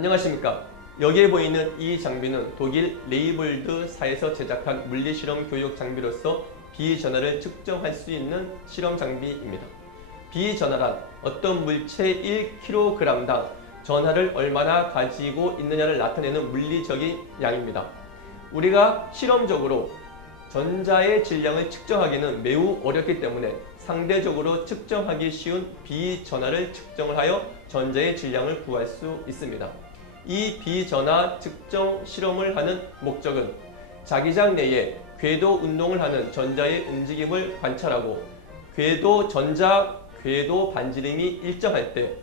안녕하십니까. 여기에 보이는 이 장비는 독일 레이볼드사에서 제작한 물리실험 교육 장비로서 비전하를 측정할 수 있는 실험 장비입니다. 비전하란 어떤 물체 1kg당 전하를 얼마나 가지고 있느냐를 나타내는 물리적인 양입니다. 우리가 실험적으로 전자의 질량을 측정하기는 매우 어렵기 때문에 상대적으로 측정하기 쉬운 비전하를 측정을 하여 전자의 질량을 구할 수 있습니다. 이 비전하 측정 실험을 하는 목적은 자기장 내에 궤도 운동을 하는 전자의 움직임을 관찰하고 궤도 반지름이 일정할 때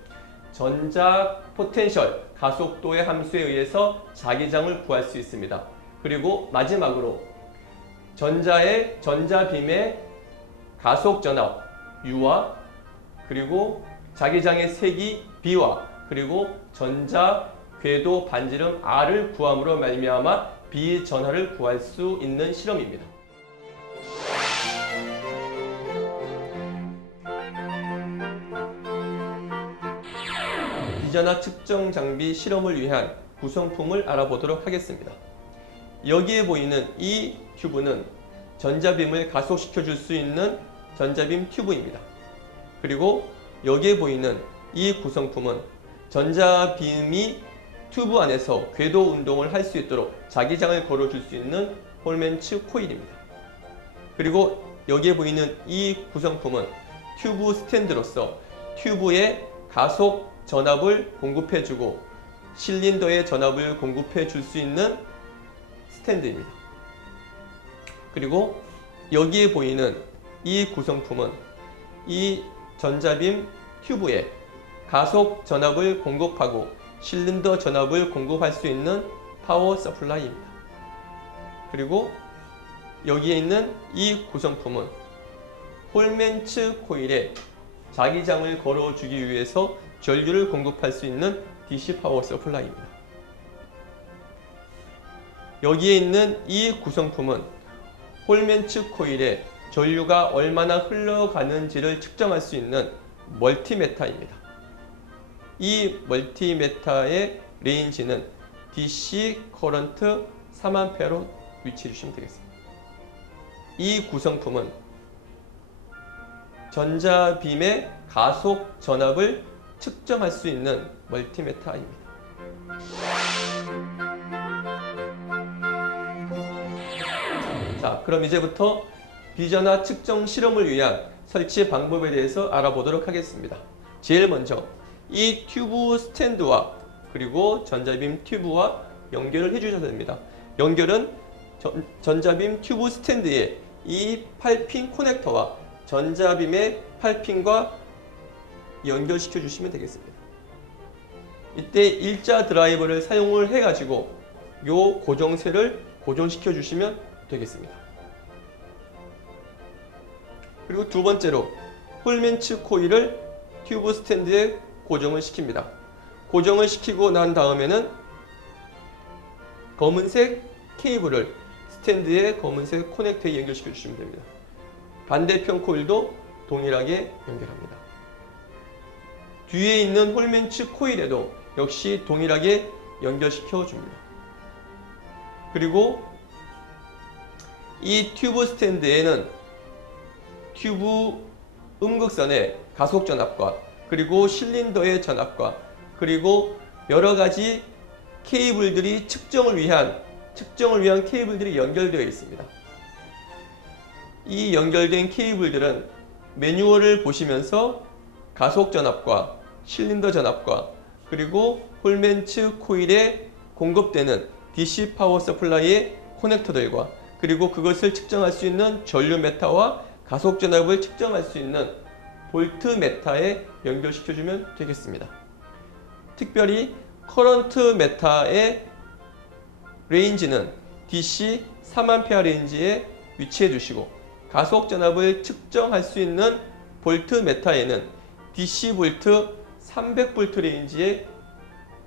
전자 포텐셜 가속도의 함수에 의해서 자기장을 구할 수 있습니다. 그리고 마지막으로 전자빔의 가속 전압 U와 그리고 자기장의 세기 B와 그리고 전자 궤도 반지름 R을 구함으로 말미암아 비전하를 구할 수 있는 실험입니다. 비전하 측정 장비 실험을 위한 구성품을 알아보도록 하겠습니다. 여기에 보이는 이 튜브는 전자빔을 가속시켜 줄 수 있는 전자빔 튜브입니다. 그리고 여기에 보이는 이 구성품은 전자빔이 튜브 안에서 궤도 운동을 할 수 있도록 자기장을 걸어줄 수 있는 홀맨츠 코일입니다. 그리고 여기에 보이는 이 구성품은 튜브 스탠드로서 튜브에 가속 전압을 공급해주고 실린더에 전압을 공급해 줄 수 있는 스탠드입니다. 그리고 여기에 보이는 이 구성품은 이 전자빔 튜브에 가속 전압을 공급하고 실린더 전압을 공급할 수 있는 파워 서플라이입니다. 그리고 여기에 있는 이 구성품은 홀맨츠 코일에 자기장을 걸어주기 위해서 전류를 공급할 수 있는 DC 파워 서플라이입니다. 여기에 있는 이 구성품은 홀맨츠 코일에 전류가 얼마나 흘러가는지를 측정할 수 있는 멀티메타입니다. 이 멀티메타의 레인지는 DC 커런트 3A로 위치해 주시면 되겠습니다. 이 구성품은 전자빔의 가속 전압을 측정할 수 있는 멀티메타입니다. 자, 그럼 이제부터 비전하 측정 실험을 위한 설치 방법에 대해서 알아보도록 하겠습니다. 제일 먼저 이 튜브 스탠드와 그리고 전자빔 튜브와 연결을 해주셔야 됩니다. 연결은 전자빔 튜브 스탠드에 이 8핀 커넥터와 전자빔의 8핀과 연결시켜 주시면 되겠습니다. 이때 일자 드라이버를 사용을 해가지고 요 고정쇠를 고정시켜 주시면 되겠습니다. 그리고 두 번째로 홀맨츠 코일을 튜브 스탠드에 고정을 시킵니다. 고정을 시키고 난 다음에는 검은색 케이블을 스탠드에 검은색 커넥터에 연결시켜 주시면 됩니다. 반대편 코일도 동일하게 연결합니다. 뒤에 있는 홀맨츠 코일에도 역시 동일하게 연결시켜 줍니다. 그리고 이 튜브 스탠드에는 튜브 음극선의 가속 전압과 그리고 실린더의 전압과 그리고 여러 가지 케이블들이 측정을 위한 케이블들이 연결되어 있습니다. 이 연결된 케이블들은 매뉴얼을 보시면서 가속 전압과 실린더 전압과 그리고 홀맨츠 코일에 공급되는 DC 파워 서플라이의 커넥터들과 그리고 그것을 측정할 수 있는 전류 메타와 가속 전압을 측정할 수 있는 볼트 메타에 연결시켜주면 되겠습니다. 특별히 커런트 메타의 레인지는 DC 3A 레인지에 위치해 주시고 가속 전압을 측정할 수 있는 볼트 메타에는 DC 볼트 300V 레인지에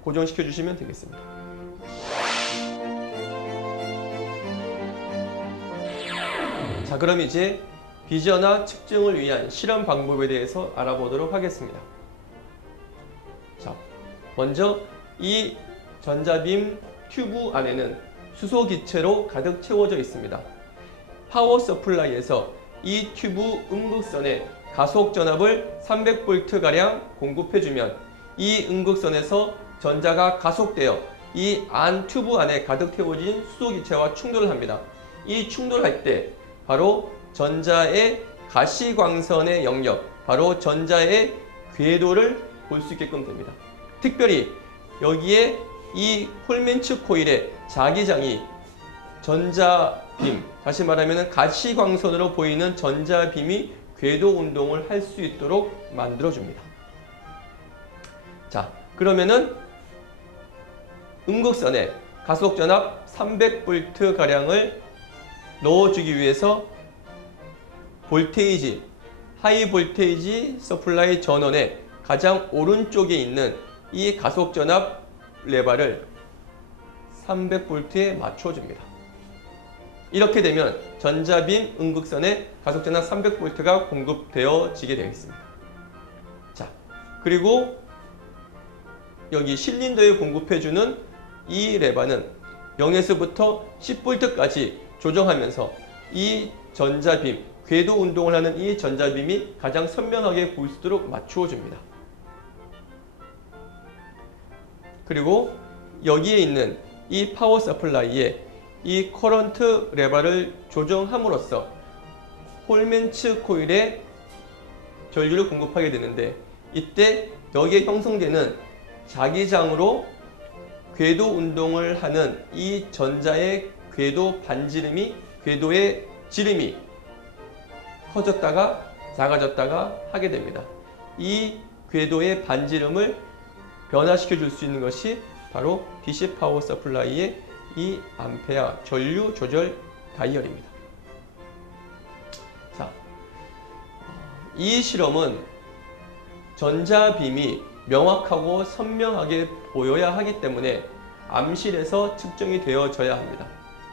고정시켜 주시면 되겠습니다. 자, 그럼 이제 비전하 측정을 위한 실험 방법에 대해서 알아보도록 하겠습니다. 자, 먼저 이 전자빔 튜브 안에는 수소 기체로 가득 채워져 있습니다. 파워 서플라이에서 이 튜브 음극선에 가속 전압을 300V가량 공급해주면 이 음극선에서 전자가 가속되어 이 안 튜브 안에 가득 태워진 수소 기체와 충돌을 합니다. 이 충돌할 때 바로 전자의 가시광선의 영역, 바로 전자의 궤도를 볼 수 있게끔 됩니다. 특별히 여기에 이 홀맨츠 코일의 자기장이 전자빔, 다시 말하면 가시광선으로 보이는 전자빔이 궤도 운동을 할 수 있도록 만들어줍니다. 자, 그러면은 음극선에 가속전압 300V가량을 넣어주기 위해서 볼테이지, 하이 볼테이지 서플라이 전원의 가장 오른쪽에 있는 이 가속전압 레바를 300V에 맞춰줍니다. 이렇게 되면 전자빔 음극선에 가속전압 300V가 공급되어지게 되겠습니다. 자, 그리고 여기 실린더에 공급해주는 이 레바는 0에서부터 10V까지 조정하면서 이 전자빔, 궤도 운동을 하는 이 전자빔이 가장 선명하게 보일 수 있도록 맞추어 줍니다. 그리고 여기에 있는 이 파워 서플라이에 이 커런트 레바를 조정함으로써 홀맨츠 코일에 전류를 공급하게 되는데, 이때 여기에 형성되는 자기장으로 궤도 운동을 하는 이 전자의 궤도 반지름이, 궤도의 지름이 커졌다가 작아졌다가 하게 됩니다. 이 궤도의 반지름을 변화시켜 줄 수 있는 것이 바로 DC 파워 서플라이의 이 암페어 전류 조절 다이얼입니다. 자, 이 실험은 전자빔이 명확하고 선명하게 보여야 하기 때문에 암실에서 측정이 되어져야 합니다.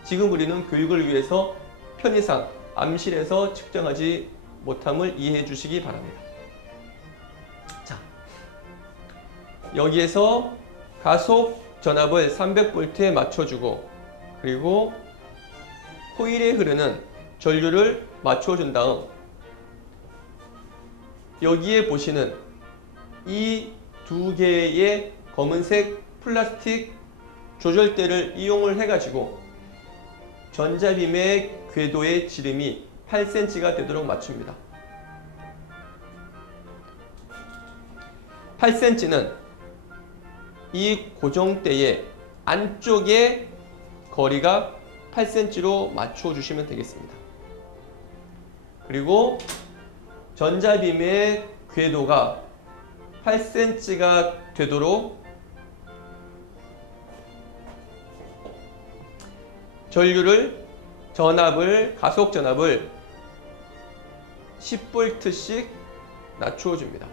지금 우리는 교육을 위해서 편의상 암실에서 측정하지 못함을 이해해 주시기 바랍니다. 자, 여기에서 가속 전압을 300V에 맞춰주고, 그리고 코일에 흐르는 전류를 맞춰준 다음 여기에 보시는 이 두 개의 검은색 플라스틱 조절대를 이용을 해가지고 전자빔의 궤도의 지름이 8cm가 되도록 맞춥니다. 8cm는 이 고정대의 안쪽의 거리가 8cm로 맞춰 주시면 되겠습니다. 그리고 전자빔의 궤도가 8cm가 되도록 가속 전압을 10V씩 낮추어 줍니다.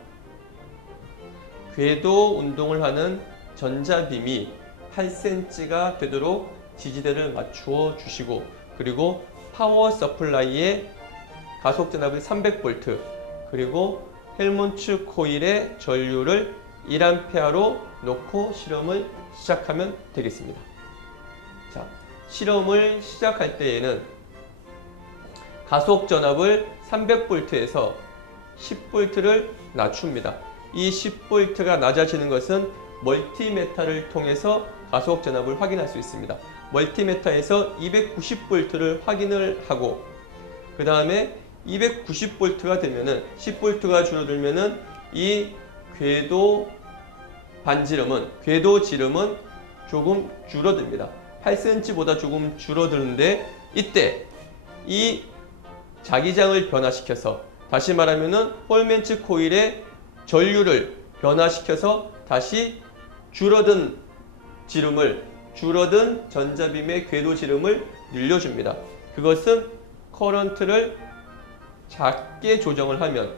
궤도 운동을 하는 전자빔이 8cm가 되도록 지지대를 맞추어 주시고, 그리고 파워 서플라이의 가속 전압을 300V, 그리고 헬몬츠 코일의 전류를 1A로 놓고 실험을 시작하면 되겠습니다. 자, 실험을 시작할 때에는 가속 전압을 300V에서 10V를 낮춥니다. 이 10V가 낮아지는 것은 멀티메터를 통해서 가속 전압을 확인할 수 있습니다. 멀티메터에서 290V를 확인을 하고, 그 다음에 290V가 되면은 10V가 줄어들면은 이 궤도 반지름은, 궤도 지름은 조금 줄어듭니다. 8cm보다 조금 줄어드는데, 이때 이 자기장을 변화시켜서, 다시 말하면은 홀맨츠 코일의 전류를 변화시켜서 다시 줄어든 전자빔의 궤도 지름을 늘려줍니다. 그것은 커런트를 작게 조정을 하면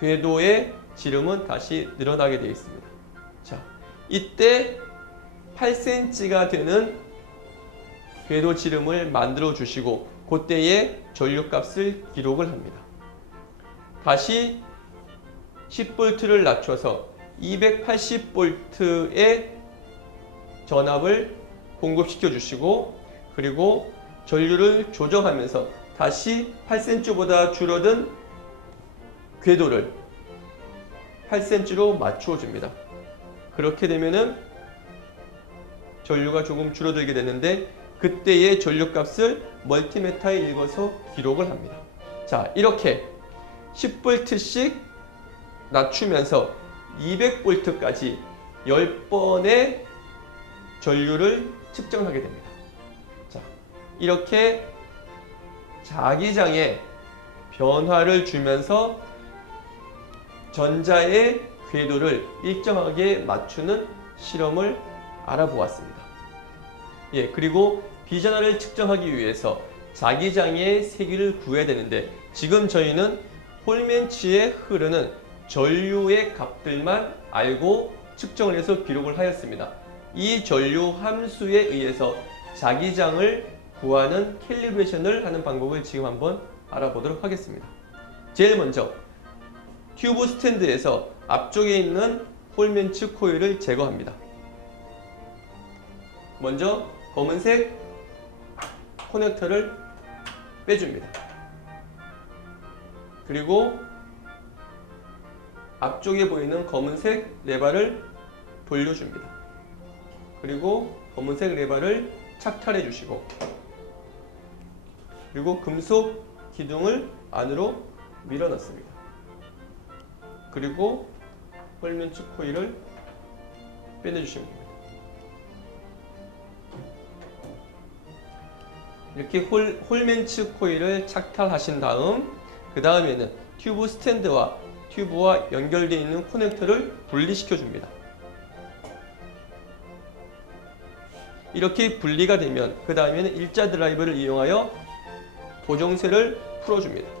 궤도의 지름은 다시 늘어나게 되어 있습니다. 자, 이때 8cm가 되는 궤도 지름을 만들어 주시고, 그때의 전류값을 기록을 합니다. 다시 10V를 낮춰서 280V의 전압을 공급시켜 주시고 그리고 전류를 조정하면서 다시 8cm보다 줄어든 궤도를 8cm로 맞추어 줍니다. 그렇게 되면은 전류가 조금 줄어들게 되는데 그때의 전류값을 멀티미터에 읽어서 기록을 합니다. 자, 이렇게 10V씩 낮추면서 200V까지 10번의 전류를 측정하게 됩니다. 자, 이렇게 자기장에 변화를 주면서 전자의 궤도를 일정하게 맞추는 실험을 알아보았습니다. 예, 그리고 비전화를 측정하기 위해서 자기장의 세기를 구해야 되는데 지금 저희는 홀멘츠에 흐르는 전류의 값들만 알고 측정을 해서 기록을 하였습니다. 이 전류 함수에 의해서 자기장을 구하는 캘리브레이션을 하는 방법을 지금 한번 알아보도록 하겠습니다. 제일 먼저 튜브 스탠드에서 앞쪽에 있는 홀멘츠 코일을 제거합니다. 먼저 검은색 커넥터를 빼줍니다. 그리고 앞쪽에 보이는 검은색 레바를 돌려줍니다. 그리고 검은색 레바를 착탈해 주시고 그리고 금속 기둥을 안으로 밀어 넣습니다. 그리고 홀멘츠 코일을 빼내주시면 됩니다. 이렇게 홀멘츠 코일을 착탈하신 다음 그 다음에는 튜브 스탠드와 튜브와 연결되어 있는 커넥터를 분리시켜 줍니다. 이렇게 분리가 되면 그 다음에는 일자 드라이버를 이용하여 고정쇠를 풀어줍니다.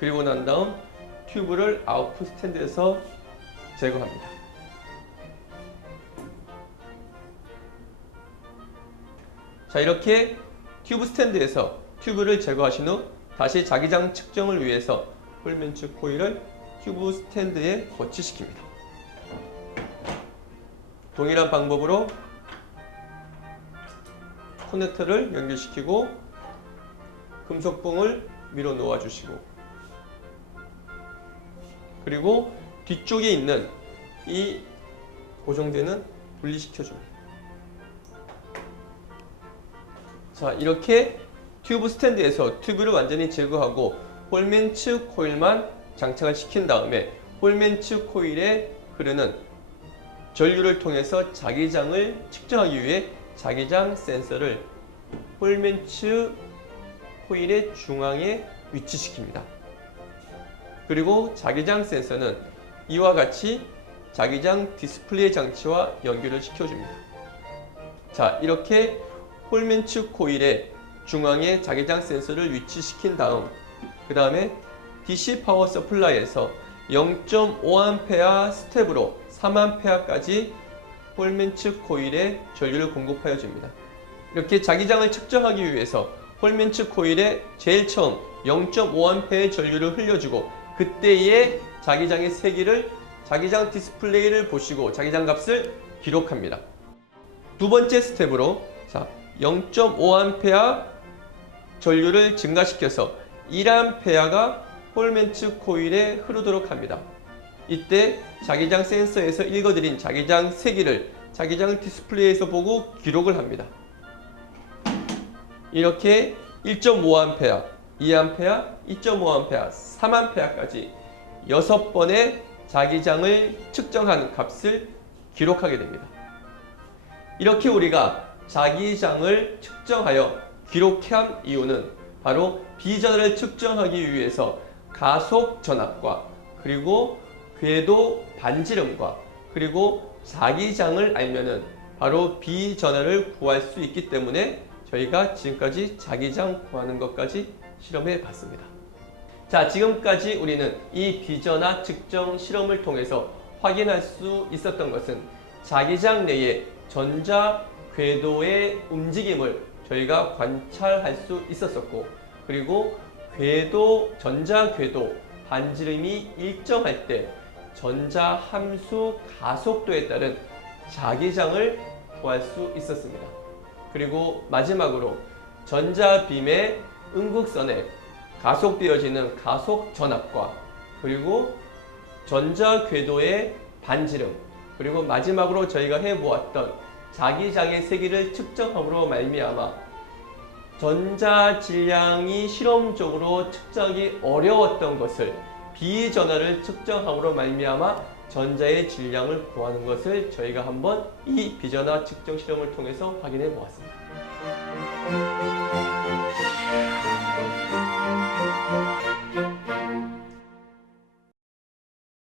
그리고 난 다음 튜브를 아웃풋 스탠드에서 제거합니다. 자, 이렇게 튜브 스탠드에서 튜브를 제거하신 후 다시 자기장 측정을 위해서 홀멘츠 코일을 튜브 스탠드에 거치시킵니다. 동일한 방법으로 커넥터를 연결시키고 금속봉을 밀어 놓아 주시고 그리고 뒤쪽에 있는 이 고정대는 분리시켜 줍니다. 자, 이렇게 튜브 스탠드에서 튜브를 완전히 제거하고 홀멘츠 코일만 장착을 시킨 다음에 홀멘츠 코일에 흐르는 전류를 통해서 자기장을 측정하기 위해 자기장 센서를 홀멘츠 코일의 중앙에 위치시킵니다. 그리고 자기장 센서는 이와 같이 자기장 디스플레이 장치와 연결을 시켜줍니다. 자, 이렇게 홀멘츠 코일의 중앙에 자기장 센서를 위치시킨 다음 그 다음에 DC 파워 서플라이에서 0.5A 스텝으로 3A까지 홀멘츠 코일에 전류를 공급하여 줍니다. 이렇게 자기장을 측정하기 위해서 홀멘츠 코일에 제일 처음 0.5A의 전류를 흘려주고 그때의 자기장의 세기를 자기장 디스플레이를 보시고 자기장 값을 기록합니다. 두 번째 스텝으로 0.5A 전류를 증가시켜서 1A가 홀멘츠 코일에 흐르도록 합니다. 이때 자기장 센서에서 읽어드린 자기장 세기를 자기장 디스플레이에서 보고 기록을 합니다. 이렇게 1.5A, 2A, 2.5A, 3A까지 6번의 자기장을 측정한 값을 기록하게 됩니다. 이렇게 우리가 자기장을 측정하여 기록한 이유는 바로 비전화를 측정하기 위해서 가속 전압과 그리고 궤도 반지름과 그리고 자기장을 알면은 바로 비전하를 구할 수 있기 때문에 저희가 지금까지 자기장 구하는 것까지 실험해 봤습니다. 자, 지금까지 우리는 이 비전하 측정 실험을 통해서 확인할 수 있었던 것은 자기장 내의 전자 궤도의 움직임을 저희가 관찰할 수 있었었고, 그리고 전자 궤도 반지름이 일정할 때 전자 함수 가속도에 따른 자기장을 구할 수 있었습니다. 그리고 마지막으로 전자빔의 음극선에 가속되어지는 가속 전압과 그리고 전자 궤도의 반지름, 그리고 마지막으로 저희가 해보았던 자기장의 세기를 측정함으로 말미암아 전자 질량이 실험적으로 측정하기 어려웠던 것을 비전하를 측정함으로 말미암아 전자의 질량을 구하는 것을 저희가 한번 이 비전하 측정 실험을 통해서 확인해 보았습니다.